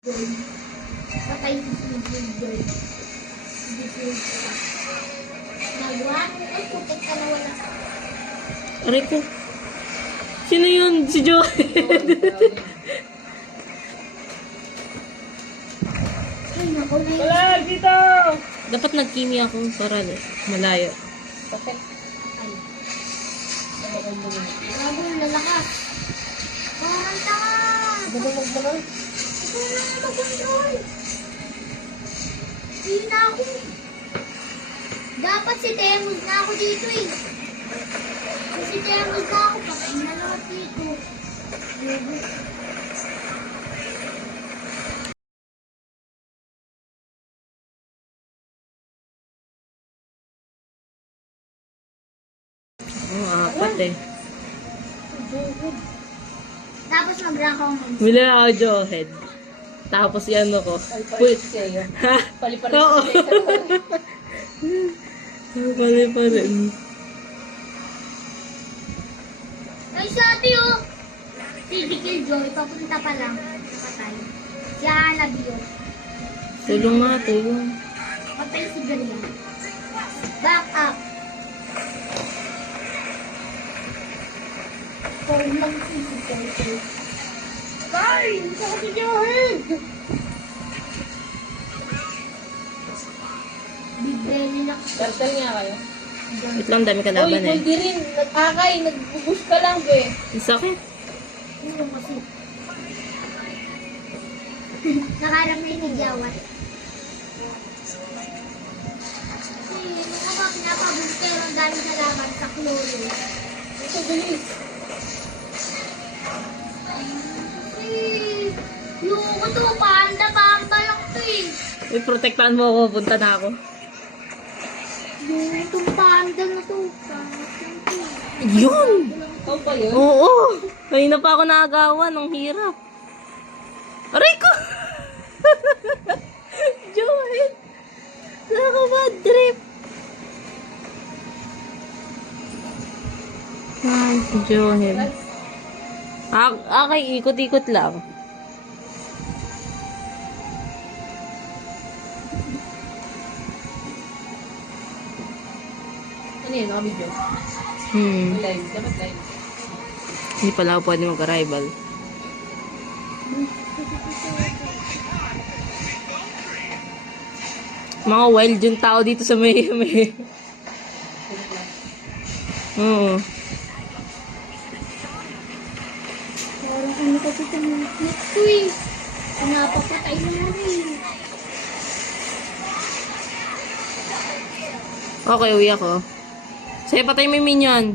Patay si Billboard. Nagawa? Ay, pupok ka na wala. Aray ko. Sino yun? Si Joe. Ay, naku na yun. Wala, dito! Dapat nag-kimi ako para malayo. Bakit? Ay. Grabe yung lalakas. Parang tanga. Ano magmanal? Ikaw na nga mag-control. Hindi na ako. Dapat si Temos na ako dito eh. Kung si Temos na ako, patay na lahat dito. Apat eh. Tapos mag-rank ako ng Mila ako Joe head. Tapos yan ako. Pali-pali sa'yo. Ha? Pali-pali Oo. sa'yo. Pali pa rin. Ay, sa ate oh! Si Killjoy, papunta pa lang. Patay. Si Hanabi oh. Tulong nga, tulong. Patay si Galian. Back up. Four lang si Killjoy. Ay! Saka si Johan! Big belly na. Turtle nga kayo. Wait lang, dami kalaban eh. Pwede rin. Nag-akay. Nag-boost ka lang, be. Ang sakit. Ano kasi? Nakarap na yung nagyawat. Kasi, nung ako pinapabus pero ang dami salamat sa kloro. Ito, bilis. Kasi, yung ko to, panda lang to eh. Uy, protektahan mo ako. Punta na ako. Yung itong panda na to, panda lang to. Yun! Ikaw ba yun? Oo! Kanina pa ako nakagawan. Ang hirap. Aray ko! Joel! Nakaka-bad trip! Ay, si Joel. Okay, ikot-ikot lang. Ano yun? Naka-video? Live. Dapat live. Hindi pala ako pwede mag-arrival. Mga wild yung tao dito sa may. Oo. Parang ano kasi tumulip ko eh. Napapatay na mo eh. Okay, uwi ako. Sa'yo, patay mo yung minion.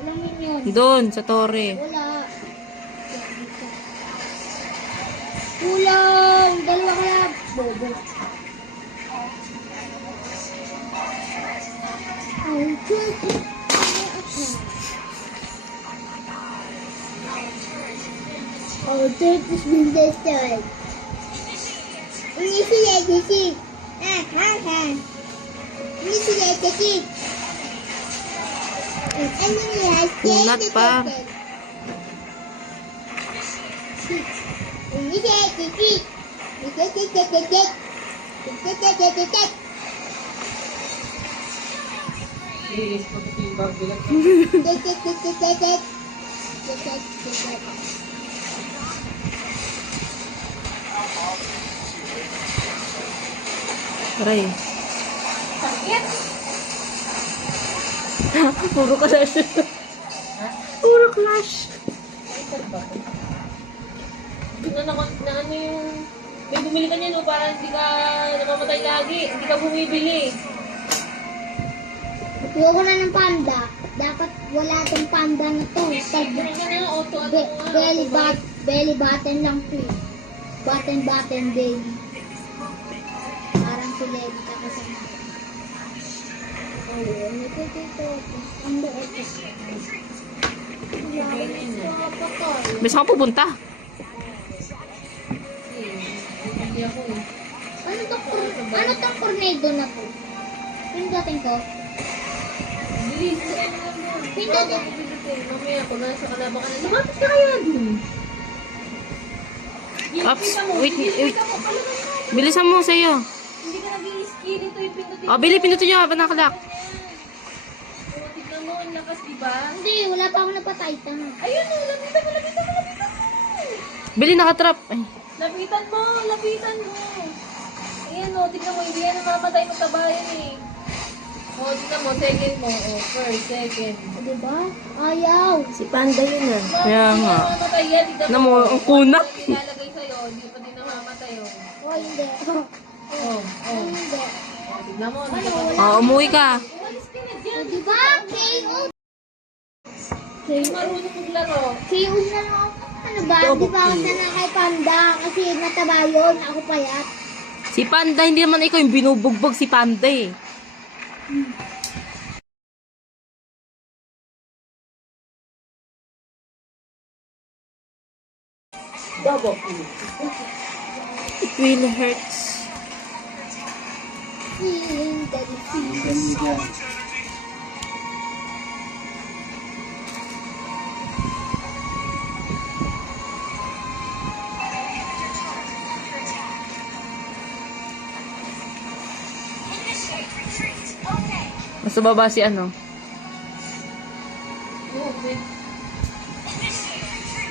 Walang minion. Doon, sa torre. Wala. Kulang! Dalawa kaya. Bobo. Ay, good. Oh, take this been destroyed. Initiate the ship. Initiate the ship. An enemy has Kunat pa. Initiate the ship. Bilis. Pagkati yung bag bilang. Aray. Sakit! Puro clash. Ha? Puro clash. Ay, saan ba? Na ano yung... May bumili ka niya, no? Para hindi ka namamatay lagi. Hindi ka bumibili. Ayoko na ng panda. Dapat wala tong panda na to. Ano ka na, auto, ano nga? Belly button lang to eh. Button belly. Parang si Levi tapos ano. Ayun, ito. Ang buot. Napapatay. Basta ako pupunta. Hindi ako eh. Ano tong tornado na to? Pindutin ko. Bilis na kayo naman doon. Pindutin. Mamaya, pag nasa kalaban ka na, lumapit ka kaya dun. Ops, Kita mo, wait, hindi wait. kita mo, palagay mo. Bilisan mo sa'yo. Hindi ka nag-i-skin, ito yung pindutin. O, bili, pindutin nyo. Panakalak. O, tignan mo, ang lakas, diba? Hindi, wala pa ako napatay. Tama. Ayun o, lapitan mo, lapitan mo, lapitan mo. Bili, nakatrap. Ay. Lapitan mo, lapitan mo. Ayan o, tignan mo, hindi yan namamatay magkabayan eh. O, tignan mo, second mo. O, first, second. Diba? Ayaw. Si Panda yun ah. Kaya nga. Hindi namamatay yan, tignan Ano mo, ang kuna. Ilalagay sa'yo, hindi pa din namamatay o. Oh, hindi. O, Hindi. tignan mo. O, umuwi ka. Umalis ka na dyan. Oh, diba? KO. Hindi marunong maglaro. KO na lang ako. Ano ba? Di ba ako sana kay Panda? Kasi mataba yun. Ako payat. Si Panda, hindi naman ikaw yung binubugbog si Panda eh. Double. It really hurts. Feeling that it feels. Nasa baba si ano. Okay.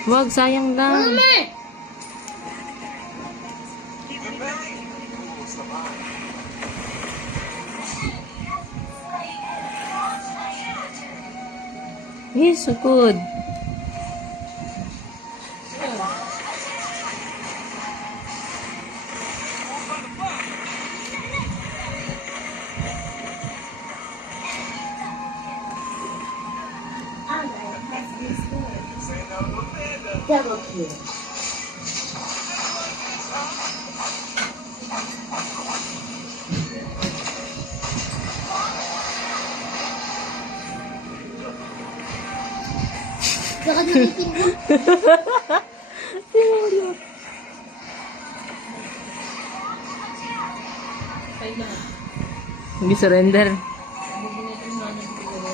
Wag, sayang lang. Mami! Yes, so good. Double kill. Baka nilitin mo. Kailangan. Hindi surrender. Bubunutin mo na siguro.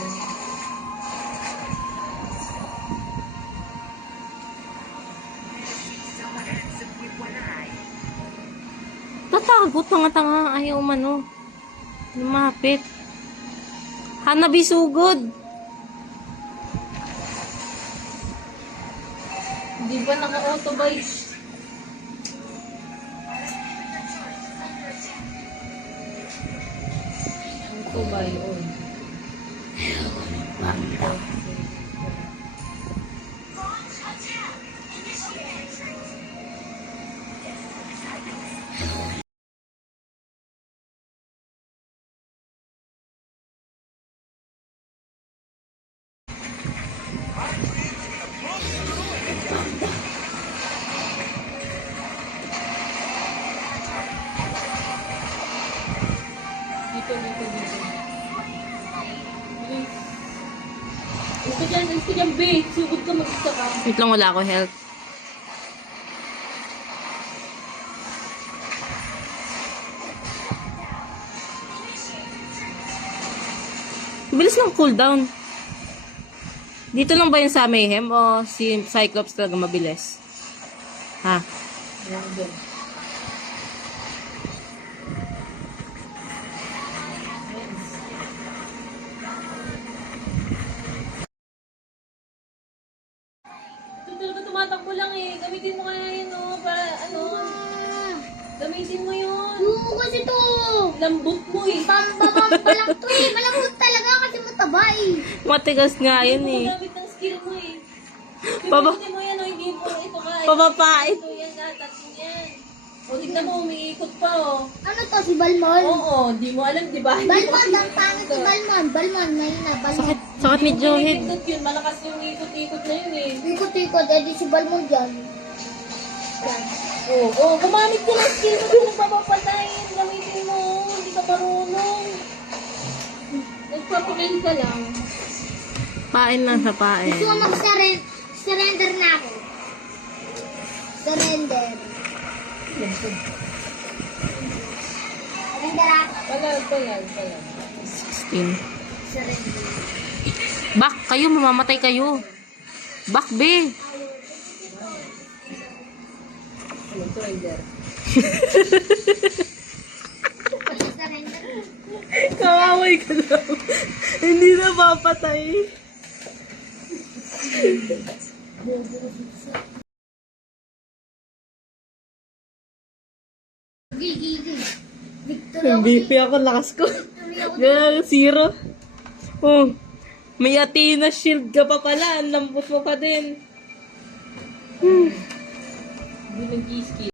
Tatagot mga tanga. Ayaw umano. Lumapit. Hanabi sugod. Hindi ba naka-auto bike? Auto bike, oh. Dito. Bilis. Gusto dyan, B. Sugod ka mag-isa ka. Wait lang, wala ako health. Bilis ng cooldown. Dito lang ba yun sa Mayhem o si Cyclops talaga mabilis? Ha? Yan, dyan. Ito talaga tumatakbo lang eh. Gamitin mo kaya yun, oh. Para, ano, gamitin mo yun. Oo, kasi to. Lambot mo eh. Pambabamba lang to eh. Malambot talaga kasi mataba eh. Matigas nga yun Hindi eh. mo gamit ng skill mo eh. Baba- Gamitin mo yan, oh. Hindi mo ito ka. Pabapait. Ito yan, tatlo yan. O, tignan mo, umiikot pa, oh. Ano to, si Balmon? Oo, di mo alam, di ba? Balmon, ang pangit si Balmon. Balmon, may na, Balmon. Sakit ni Johid. Pinipindot yun, malakas yung ikot-ikot na yun eh. Ikot-ikot, edi si Balmon dyan. Yan. Oo, gumamit ka ng skill mo kung papapatayin. Gamitin mo, hindi ka marunong. Nagpapakill ka lang. Pain lang sa pain. Gusto ko mag-surrender na ako. Surrender. Surrender ako. Palag. 16. Surrender. Back kayo, mamamatay kayo. Back, be. Surrender. Surrender. Kawaway ka lang. Hindi na papatay. Gigi. Victory ako. MVP ako, lakas ko. Victory ako. Ganyan, zero. Oh, may Athena shield ka pa pala. Ang lambot mo pa din. Hindi nag-ski.